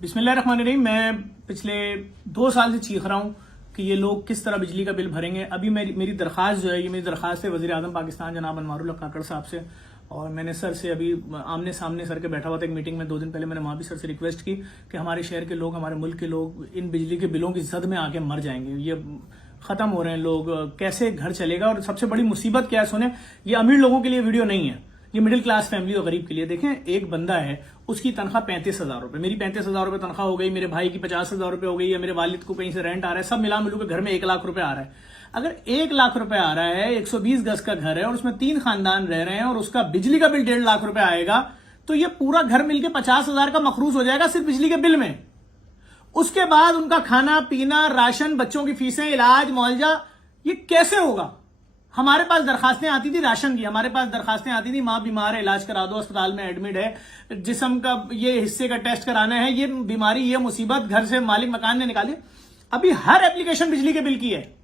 बिस्मिल्लाहिर्रहमानिर्रहीम। मैं पिछले 2 साल से चीख रहा हूँ कि ये लोग किस तरह बिजली का बिल भरेंगे। अभी मेरी दरख्वास्त जो है, ये मेरी दरख्वास्त है वज़ीर आज़म पाकिस्तान जनाब अनवारुल हक काकड़ साहब से, और मैंने सर से अभी आमने सामने सर के बैठा हुआ था एक मीटिंग में 2 दिन पहले। मैंने वहाँ भी सर से रिक्वेस्ट की कि हमारे शहर के लोग, हमारे मुल्क के लोग इन बिजली के बिलों की जद में आके मर जाएंगे, ये खत्म हो रहे हैं लोग, कैसे घर चलेगा। और सबसे बड़ी मुसीबत क्या है, सुने, ये अमीर लोगों के लिए वीडियो नहीं है, ये मिडिल क्लास फैमिली और गरीब के लिए। देखें, एक बंदा है, उसकी तनख्वाह 35,000 रुपए, मेरी 35,000 रुपए तनख्वाह हो गई, मेरे भाई की 50,000 रुपए हो गई है, मेरे वालिद को कहीं से रेंट आ रहा है, सब मिला मिलू के घर में 1 लाख रुपए आ रहा है। अगर 1 लाख रुपए आ रहा है, 120 गज का घर है और उसमें 3 खानदान रह रहे हैं और उसका बिजली का बिल 1.5 लाख रुपए आएगा, तो ये पूरा घर मिलकर 50,000 का मखरूज हो जाएगा सिर्फ बिजली के बिल में। उसके बाद उनका खाना पीना, राशन, बच्चों की फीसें, इलाज मुआवजा, ये कैसे होगा। हमारे पास दरखास्तें आती थी राशन की, हमारे पास दरखास्तें आती थी माँ बीमार है इलाज करा दो, अस्पताल में एडमिट है, जिस्म का ये हिस्से का टेस्ट कराना है, ये बीमारी, ये मुसीबत, घर से मालिक मकान ने निकाली। अभी हर एप्लीकेशन बिजली के बिल की है।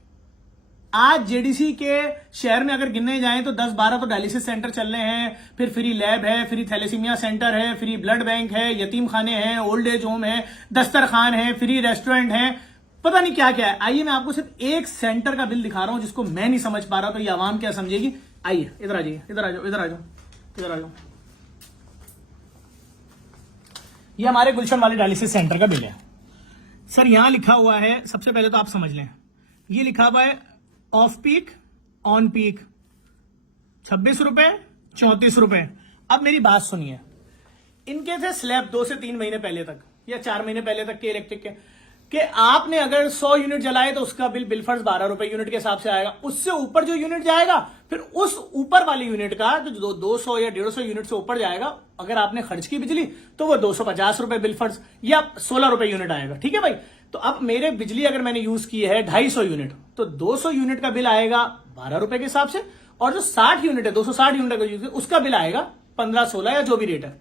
आज जेडीसी के शहर में अगर गिनने जाएं तो 10-12 तो डायलिसिस सेंटर चल रहे हैं, फिर फ्री लैब है, फ्री थैलेसीमिया सेंटर है, फ्री ब्लड बैंक है, यतीम खाने हैं, ओल्ड एज होम है, दस्तरखान है, फ्री रेस्टोरेंट है, पता नहीं क्या क्या है। आइए मैं आपको सिर्फ एक सेंटर का बिल दिखा रहा हूं जिसको मैं नहीं समझ पा रहा, तो ये आवाम क्या समझेगी। आइए इधर आ जाइए, इधर आ जाओ, इधर आ जाओ, इधर आ जाओ। ये हमारे गुलशन वाले डायलिसिस सेंटर का बिल है सर। यहां लिखा हुआ है, सबसे पहले तो आप समझ लें, ये लिखा हुआ है ऑफ पीक, ऑन पीक 26 रुपए, 34 रुपए। अब मेरी बात सुनिए, इनके थे स्लैब 2 से 3 महीने पहले तक या 4 महीने पहले तक के इलेक्ट्रिक के, कि आपने अगर 100 यूनिट जलाए तो उसका बिल बिलफर्ज 12 रुपए यूनिट के हिसाब से आएगा। उससे ऊपर जो यूनिट जाएगा, फिर उस ऊपर वाली यूनिट का जो 200 या 150 यूनिट से ऊपर जाएगा, अगर आपने खर्च की बिजली तो वो 250 रुपए बिलफर्ज या 16 रुपए यूनिट आएगा। ठीक है भाई। तो अब मेरे बिजली अगर मैंने यूज की है 250 यूनिट, तो 200 यूनिट का बिल आएगा 12 रुपए के हिसाब से, और जो 60 यूनिट है, 260 यूनिट का यूज, उसका बिल आएगा 15-16 या जो भी रेट है।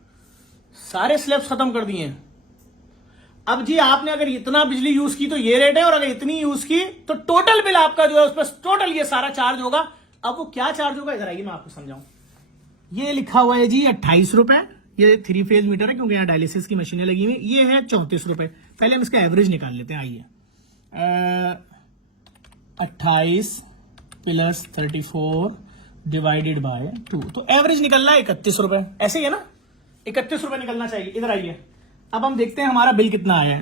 सारे स्लैब्स खत्म कर दिए हैं। अब जी आपने अगर इतना बिजली यूज की तो ये रेट है, और अगर इतनी यूज की तो टोटल बिल आपका जो है उस पर टोटल ये सारा चार्ज होगा। अब वो क्या चार्ज होगा, इधर आइए मैं आपको समझाऊं। ये लिखा हुआ है जी 28 रुपए, ये 3 फेज मीटर है क्योंकि यहाँ डायलिसिस की मशीनें लगी हुई। ये है 34 रुपए। पहले हम इसका एवरेज निकाल लेते हैं। आइए 28 + 34 डिवाइडेड बाय 2, तो एवरेज निकलना है 31 रुपए। ऐसे ही है ना, 31 रुपए निकलना चाहिए। इधर आइए, अब हम देखते हैं हमारा बिल कितना आया है।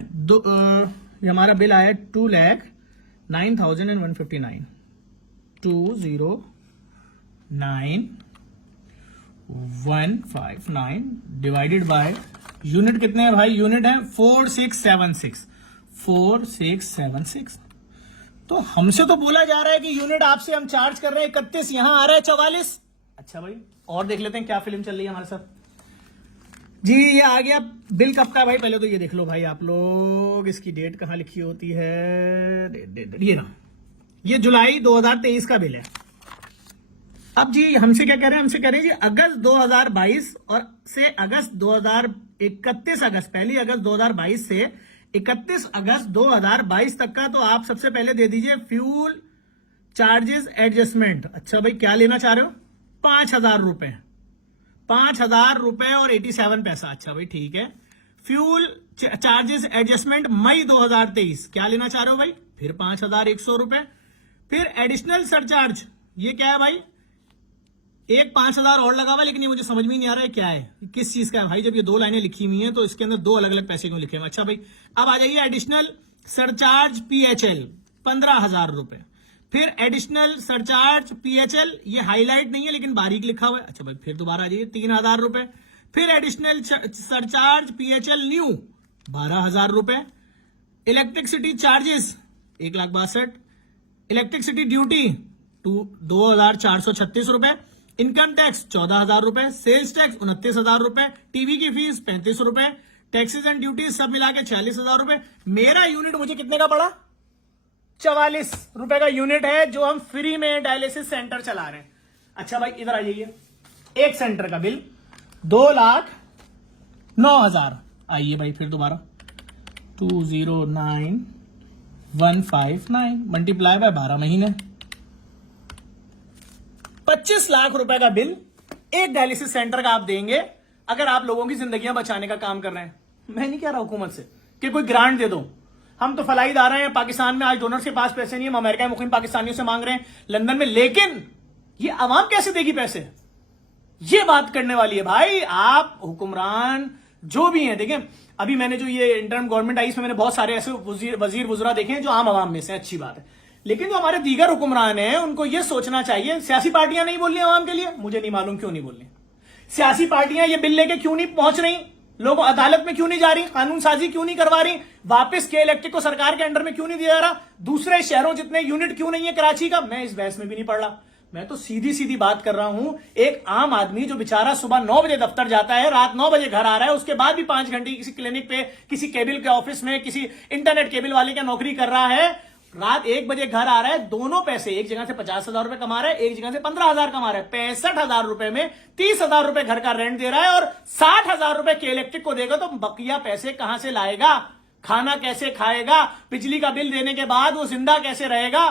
हमारा बिल आया है 2,09,159 209,159 डिवाइडेड बाय, यूनिट कितने हैं भाई, यूनिट है 4676। तो हमसे तो बोला जा रहा है कि यूनिट आपसे हम चार्ज कर रहे हैं 31, यहां आ रहा है 44। अच्छा भाई, और देख लेते हैं क्या फिल्म चल रही है हमारे साथ जी। ये आ गया बिल कब का भाई, पहले तो ये देख लो भाई आप लोग, इसकी डेट कहां लिखी होती है, ये ना, ये जुलाई 2023 का बिल है। अब जी हमसे क्या कह रहे हैं, हमसे कह रहे हैं जी अगस्त 2022 और से अगस्त 31 अगस्त, पहली अगस्त 2022 से 31 अगस्त 2022 तक का, तो आप सबसे पहले दे दीजिए फ्यूल चार्जेस एडजस्टमेंट। अच्छा भाई, क्या लेना चाह रहे हो, 5,000 रुपए, 5,000 रुपए और 87 पैसा। अच्छा भाई ठीक है। फ्यूल चार्जेस एडजस्टमेंट मई 2023, क्या लेना चाह रहे हो भाई, फिर 5,100 रुपए। फिर एडिशनल सरचार्ज, ये क्या है भाई, एक 5,000 और लगा हुआ, लेकिन ये मुझे समझ में नहीं आ रहा है क्या है, किस चीज का है भाई। जब ये 2 लाइनें लिखी हुई हैं तो इसके अंदर 2 अलग अलग पैसे क्यों लिखे हुए। अच्छा भाई, अब आ जाइए एडिशनल सरचार्ज PHL 15,000 रुपए। फिर एडिशनल सरचार्ज PHL, ये हाईलाइट नहीं है लेकिन बारीक लिखा हुआ है। अच्छा भाई, फिर दोबारा आ जाइए 3,000 रुपए। फिर एडिशनल सरचार्ज PHL न्यू 12,000 रुपए। Electricity charges 1,62,000। इलेक्ट्रिसिटी ड्यूटी 2,436 रुपए। इनकम टैक्स 14,000 रुपए। सेल्स टैक्स 29,000 रुपए। टीवी की फीस 35 रुपए। टैक्सेस एंड ड्यूटीज सब मिला के 46,000 रुपए। मेरा यूनिट मुझे कितने का पड़ा, 44 रुपए का यूनिट है, जो हम फ्री में डायलिसिस सेंटर चला रहे हैं। अच्छा भाई इधर आ जाइए, एक सेंटर का बिल 2,09,000। आइए भाई फिर दोबारा 209,159 मल्टीप्लाई बाय 12 महीने, 25 लाख रुपए का बिल एक डायलिसिस सेंटर का आप देंगे, अगर आप लोगों की जिंदगियां बचाने का काम कर रहे हैं। मैं नहीं कह रहा हुकूमत से, कि कोई ग्रांट दे दो। हम तो फलाईद आ रहे हैं, पाकिस्तान में आज डोनर्स के पास पैसे नहीं है, हम अमेरिका में मुकीम पाकिस्तानियों से मांग रहे हैं, लंदन में, लेकिन ये अवाम कैसे देगी पैसे? ये बात करने वाली है भाई। आप हुक्मरान जो भी हैं, देखें अभी मैंने जो ये इंटर्म गवर्नमेंट आई, इसमें मैंने बहुत सारे ऐसे वजीर वुजरा देखे हैं जो आम आवाम में से, अच्छी बात है, लेकिन जो हमारे दीगर हुक्मरान हैं उनको ये सोचना चाहिए, सियासी पार्टियां नहीं बोल रही आवाम के लिए, मुझे नहीं मालूम क्यों नहीं बोल रही। सियासी पार्टियां ये बिल लेके क्यों नहीं पहुंच रही, लोग अदालत में क्यों नहीं जा रही, कानून साजी क्यों नहीं करवा रही, वापस के इलेक्ट्रिक को सरकार के अंडर में क्यों नहीं दिया जा रहा, दूसरे शहरों जितने यूनिट क्यों नहीं है कराची का, मैं इस बहस में भी नहीं पड़ रहा। मैं तो सीधी सीधी बात कर रहा हूं, एक आम आदमी जो बेचारा सुबह 9 बजे दफ्तर जाता है, रात 9 बजे घर आ रहा है, उसके बाद भी 5 घंटे किसी क्लिनिक पे, किसी केबल के ऑफिस में, किसी इंटरनेट केबल वाले का नौकरी कर रहा है, रात 1 बजे घर आ रहा है, दोनों पैसे एक जगह से 50,000 रुपए कमा रहा है, एक जगह से 15,000 कमा रहा है, 65,000 रुपए में 30,000 रुपए घर का रेंट दे रहा है, और 60,000 रुपए के इलेक्ट्रिक को देगा, तो बकिया पैसे कहां से लाएगा, खाना कैसे खाएगा, बिजली का बिल देने के बाद वो जिंदा कैसे रहेगा।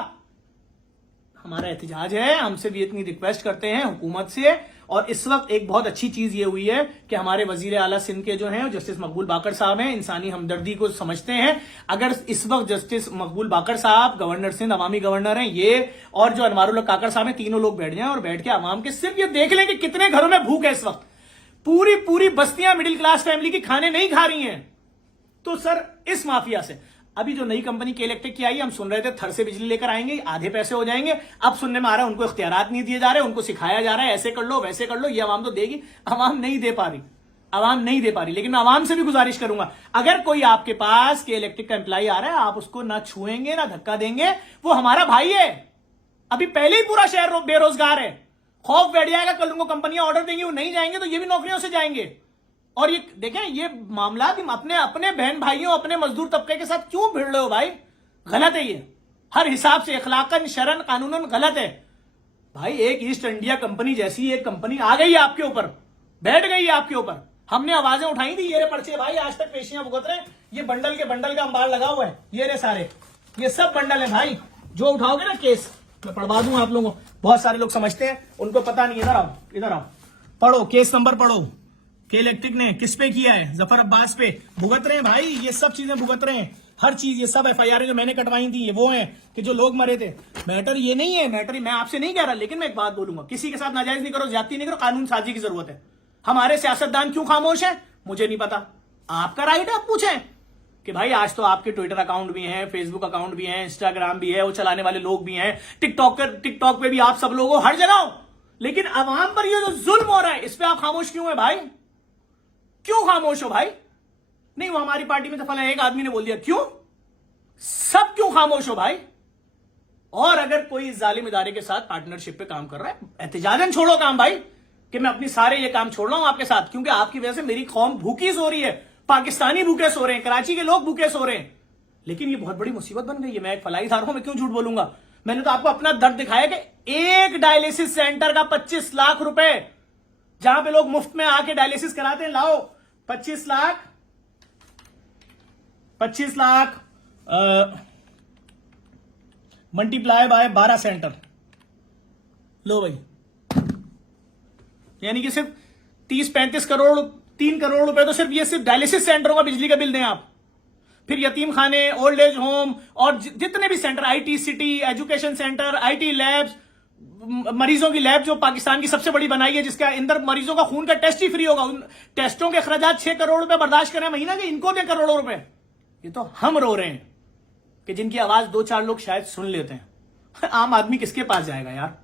हमारा एहतजाज है, हमसे भी इतनी रिक्वेस्ट करते हैं हुकूमत से। और इस वक्त एक बहुत अच्छी चीज ये हुई है कि हमारे वजीर आला सिंध के जो हैं जस्टिस मकबूल बाकर साहब हैं, इंसानी हमदर्दी को समझते हैं। अगर इस वक्त जस्टिस मकबूल बाकर साहब, गवर्नर सिंध अवामी गवर्नर हैं ये, और जो अनवारुल हक काकर साहब हैं, तीनों लोग बैठ जाएं और बैठ के आवाम के सिर्फ ये देख लें कि कितने घरों में भूख है इस वक्त। पूरी पूरी बस्तियां मिडिल क्लास फैमिली की खाने नहीं खा रही हैं। तो सर इस माफिया से अभी जो नई कंपनी के इलेक्ट्रिक की आई, हम सुन रहे थे थर से बिजली लेकर आएंगे, आधे पैसे हो जाएंगे। अब सुनने में आ रहा है उनको इख्तियारात नहीं दिए जा रहे, उनको सिखाया जा रहा है ऐसे कर लो वैसे कर लो। ये आवाम तो देगी, आवाम नहीं दे पा रही, आवाम नहीं दे पा रही। लेकिन मैं आवाम से भी गुजारिश करूंगा, अगर कोई आपके पास के इलेक्ट्रिक का एम्प्लॉय आ रहा है, आप उसको ना छुएंगे ना धक्का देंगे, वो हमारा भाई है। अभी पहले ही पूरा शहर बेरोजगार है, खौफ बैठ जाएगा, कल उनको कंपनियां ऑर्डर देंगी, वो नहीं जाएंगे तो ये भी नौकरियों से जाएंगे। और ये देखें, ये मामला अपने अपने बहन भाइयों, अपने मजदूर तबके के साथ क्यों भिड़ रहे हो भाई? गलत है ये, हर हिसाब से अखलाकन शरन कानूनन गलत है भाई। एक ईस्ट इंडिया कंपनी जैसी एक कंपनी आ गई है आपके ऊपर, बैठ गई है आपके ऊपर, हमने आवाजें उठाई थी, ये रे पर्चे भाई आज तक पेशियां भुगत रहे, ये बंडल के बंडल का अंबार लगा हुआ है, ये रे सारे, ये सब बंडल है भाई। जो उठाओगे ना केस, मैं पढ़वा दूंगा आप लोगों को। बहुत सारे लोग समझते हैं, उनको पता नहीं। इधर आओ, इधर आओ, पढ़ो केस नंबर पढ़ो। के इलेक्ट्रिक ने किस पे किया है? जफर अब्बास पे भुगत रहे हैं भाई, ये सब चीजें भुगत रहे हैं, हर चीज, ये सब एफआईआर जो मैंने कटवाई थी ये वो हैं कि जो लोग मरे थे। मैटर ये नहीं है, मैटर मैं आपसे नहीं कह रहा, लेकिन मैं एक बात बोलूंगा, किसी के साथ नाजायज नहीं करो, ज्यादती नहीं करो, कानून साजी की जरूरत है। हमारे सियासतदान क्यों खामोश है मुझे नहीं पता, आपका राइट है, आप पूछें कि भाई आज तो आपके ट्विटर अकाउंट भी हैं, फेसबुक अकाउंट भी है, इंस्टाग्राम भी है, वो चलाने वाले लोग भी हैं, टिकटॉक पे भी आप सब लोग हो, हर जगह हो, लेकिन अवाम पर ये जो जुल्म हो रहा है इस पे आप खामोश क्यों है भाई? क्यों खामोश हो भाई? नहीं वो हमारी पार्टी में तो फला एक आदमी ने बोल दिया, क्यों सब क्यों खामोश हो भाई? और अगर कोई जालिम इदारे के साथ पार्टनरशिप पे काम कर रहा है, एहतिजाजन छोड़ो काम भाई, कि मैं अपनी सारे ये काम छोड़ रहा हूं आपके साथ, क्योंकि आपकी वजह से मेरी कौम भूखी सो रही है, पाकिस्तानी भूखे सो रहे हैं, कराची के लोग भूखे सो रहे हैं। लेकिन ये बहुत बड़ी मुसीबत बन गई है। मैं एक फलाईदार हूं, मैं क्यों झूठ बोलूंगा? मैंने तो आपको अपना दर्द दिखाया कि एक डायलिसिस सेंटर का 25 लाख रुपए, जहां पे लोग मुफ्त में आके डायलिसिस कराते हैं, लाओ 25 लाख मल्टीप्लाई बाय 12 सेंटर, लो भाई, यानी कि सिर्फ 30-35 करोड़, 3 करोड़ रुपए तो सिर्फ डायलिसिस सेंटरों का बिजली का बिल दें आप। फिर यतीम खाने, ओल्ड एज होम और जितने भी centre, IT city, education centre, IT labs, मरीजों की लैब जो पाकिस्तान की सबसे बड़ी बनाई है, जिसके अंदर मरीजों का खून का टेस्ट ही फ्री होगा, उन टेस्टों के खर्चात 6 करोड़ रुपए बर्दाश्त करें महीना के, इनको दें करोड़ों रुपए। ये तो हम रो रहे हैं कि जिनकी आवाज 2-4 लोग शायद सुन लेते हैं। आम आदमी किसके पास जाएगा यार?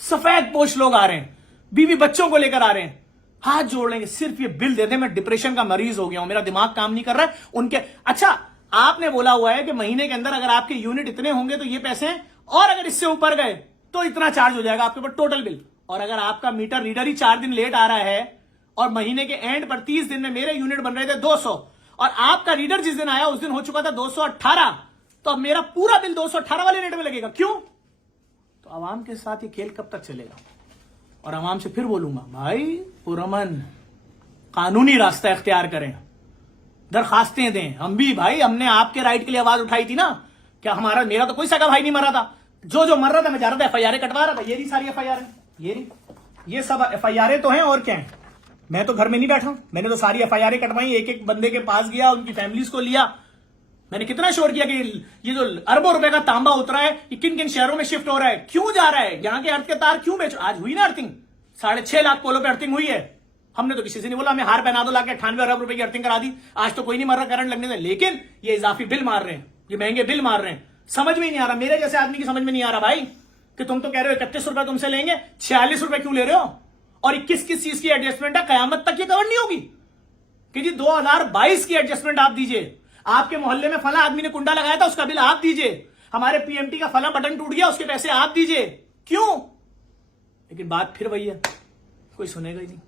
सफेद पोश लोग आ रहे हैं, बीवी बच्चों को लेकर आ रहे हैं, हाथ जोड़ लेंगे, सिर्फ ये बिल दे दे, मैं डिप्रेशन का मरीज हो गया हूं, मेरा दिमाग काम नहीं कर रहा है उनके। अच्छा, आपने बोला हुआ है कि महीने के अंदर अगर आपके यूनिट इतने होंगे तो ये पैसे हैं, और अगर इससे ऊपर गए तो इतना चार्ज हो जाएगा आपके ऊपर टोटल बिल। और अगर आपका मीटर रीडर ही 4 दिन लेट आ रहा है और महीने के एंड पर 30 दिन में मेरे यूनिट बन रहे थे 200 और आपका रीडर जिस दिन आया उस दिन हो चुका था 218, तो अब मेरा पूरा बिल 218 वाले रेट में लगेगा। क्यों? तो आवाम के साथ ये खेल कब तक चलेगा? और आवाम से फिर बोलूंगा, भाई पुरअमन कानूनी रास्ता इख्तियार करें, दरखास्तें दें। हम भी भाई, हमने आपके राइट के लिए आवाज उठाई थी ना, क्या मेरा तो कोई सगा भाई नहीं मरा था, जो मर रहा था मैं जा रहा था, एफआईआर कटवा रहा था, ये सारी एफआईआर है, ये सब एफआईआर तो हैं, और क्या है? मैं तो घर में नहीं बैठा, मैंने तो सारी FIR कटवाई, एक एक बंदे के पास गया, उनकी फैमिलीज को लिया, मैंने कितना शोर किया कि ये जो अरबों रुपए का तांबा उतरा है ये किन किन शहरों में शिफ्ट हो रहा है, क्यों जा रहा है, यहाँ के अर्थ के तार क्यों बेचो। आज हुई ना अर्थिंग, 6.5 लाख पोलों पे अर्थिंग हुई है। हमने तो किसी से नहीं बोला हमें हार पहना दो, लाके 98 अरब रुपए की अर्थिंग करा दी। आज तो कोई नहीं मर रहा करंट लगने से, लेकिन ये इजाफी बिल मार रहे हैं, ये महंगे बिल मार रहे हैं। समझ में ही नहीं आ रहा, मेरे जैसे आदमी की समझ में नहीं आ रहा भाई, कि तुम तो कह रहे हो 31 रुपए तुमसे लेंगे, 46 रुपए क्यों ले रहे हो, और 21 किस चीज की एडजस्टमेंट है, कयामत तक ये कवर नहीं होगी कि जी 2022 की एडजस्टमेंट आप दीजिए। आपके मोहल्ले में फला आदमी ने कुंडा लगाया था, उसका बिल आप दीजिए। हमारे PMT का फला बटन टूट गया, उसके पैसे आप दीजिए। क्यों? लेकिन बात फिर वही है, कोई सुनेगा ही नहीं।